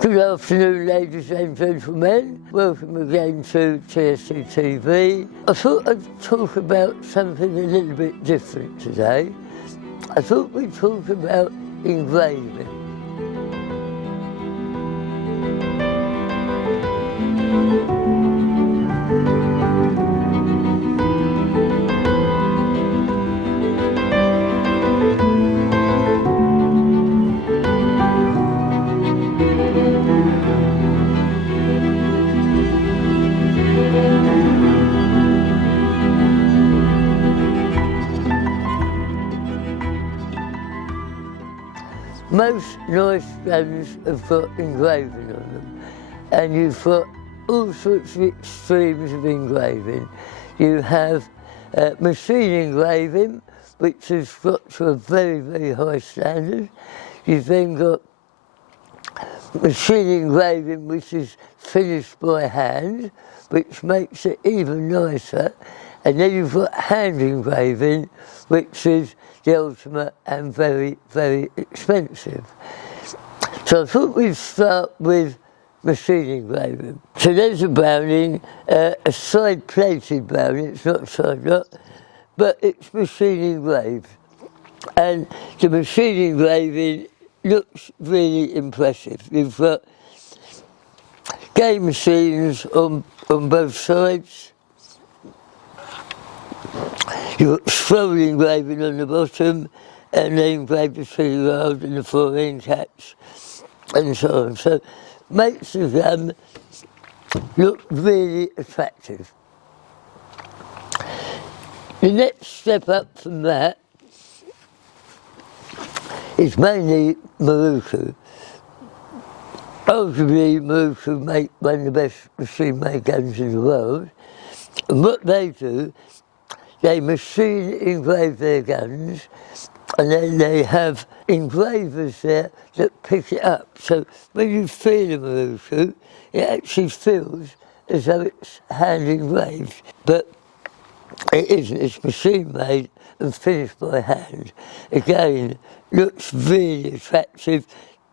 Good afternoon, ladies and gentlemen. Welcome again to TSC TV. I thought I'd talk about something a little bit different today. I thought we'd talk about engraving. Most nice guns have got engraving on them, and you've got all sorts of extremes of engraving. You have machine engraving, which has got to a very, very high standard. You've then got machine engraving, which is finished by hand, which makes it even nicer. And then you've got hand engraving, which is the ultimate and very, very expensive. So I thought we'd start with machine engraving. So there's a Browning, a side-plated Browning, it's not side-lock, but it's machine engraved. And the machine engraving looks really impressive. You've got game machines on both sides. You've got scroll engraving on the bottom, and they engrave the filigrane and the 4 caps, and so on. So makes the gun look really attractive. The next step up from that is mainly Maruku. Arguably, Maruku make one of the best machine-made guns in the world, and what they do, they machine engrave their guns, and then they have engravers there that pick it up. So when you feel a Maruku, it actually feels as though it's hand engraved. But it isn't, it's machine made and finished by hand. Again, looks really attractive,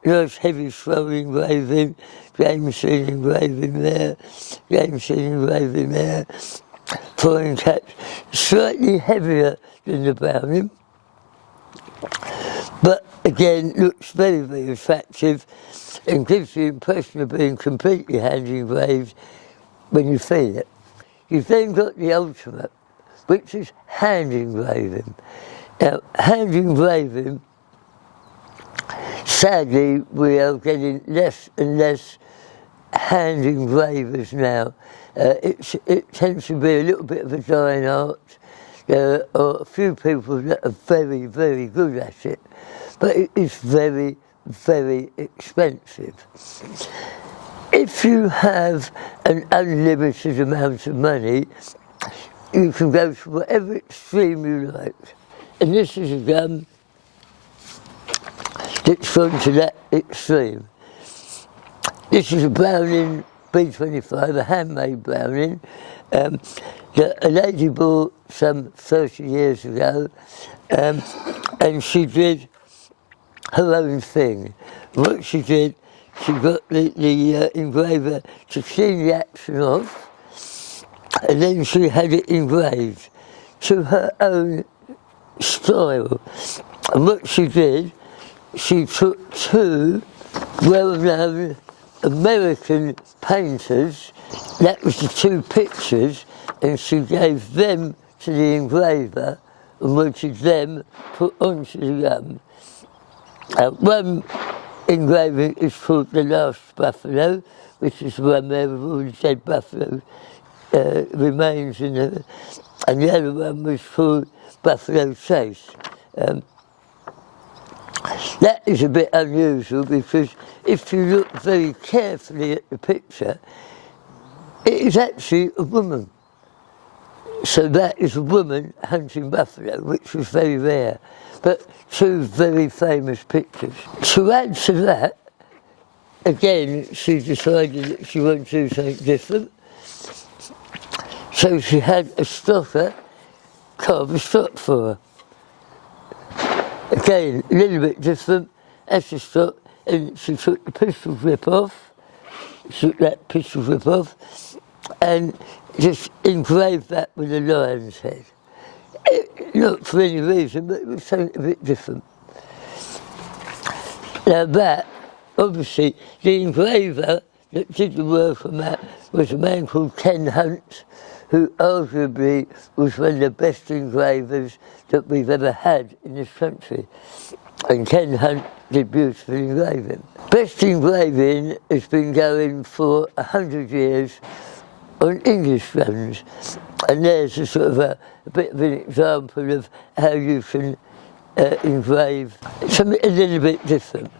nice heavy scroll engraving, game machine engraving there, game machine engraving there. 4 caps, slightly heavier than the Browning, but again looks very, very attractive and gives the impression of being completely hand engraved when you feel it. You've then got the ultimate, which is hand engraving. Now, hand engraving, sadly, we are getting less and less hand engravers now. It tends to be a little bit of a dying art. There are a few people that are very, very good at it, but it is very, very expensive. If you have an unlimited amount of money, you can go to whatever extreme you like. And this is a gun that's gone to that extreme. This is a Browning B25, a handmade Browning, that a lady bought some 30 years ago, and she did her own thing. What she did, she got the engraver to clean the action off, and then she had it engraved to her own style. And what she did, she took 2 well-known American painters, that was the 2 pictures, and she gave them to the engraver and wanted them put onto the gun. One engraving is called The Last Buffalo, which is the one where all the dead buffalo remains in the, and the other one was called Buffalo Chase. That is a bit unusual because if you look very carefully at the picture, it is actually a woman. So that is a woman hunting buffalo, which was very rare. But 2 very famous pictures. To add to that, again, she decided that she wanted to do something different. So she had a stocker carve a stock for her. Again, a little bit different. As a stock, and she took the pistol grip off, and just engraved that with a lion's head. Not for any reason, but it was something a bit different. Now that, obviously, the engraver that did the work on that was a man called Ken Hunt, who arguably was one of the best engravers that we've ever had in this country. And Ken Hunt did beautiful engraving. Best engraving has been going for 100 years on English guns. And there's a sort of a bit of an example of how you can engrave something a little bit different.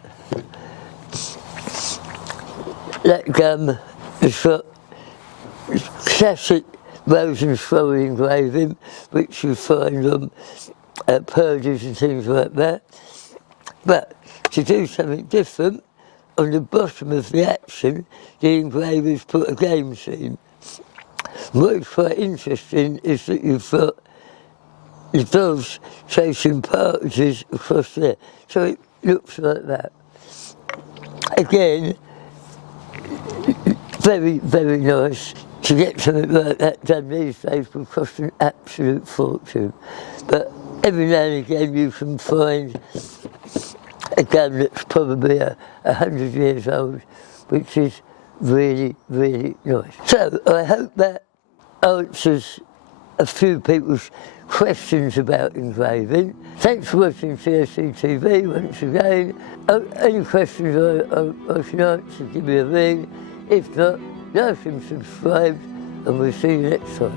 That gun has got classic rose and scroll engraving, which you find on purges and things like that. But to do something different, on the bottom of the action, the engravers put a game scene. What's quite interesting is that you've got the dogs chasing partridges across there. So it looks like that. Again, very, very nice. To get something like that done these days will cost an absolute fortune. But every now and again you can find a gun that's probably 100 years old, which is really, really nice. So I hope that answers a few people's questions about engraving. Thanks for watching CSC TV once again. Any questions I can answer, give me a ring. If not, like and subscribe, and we'll see you next time.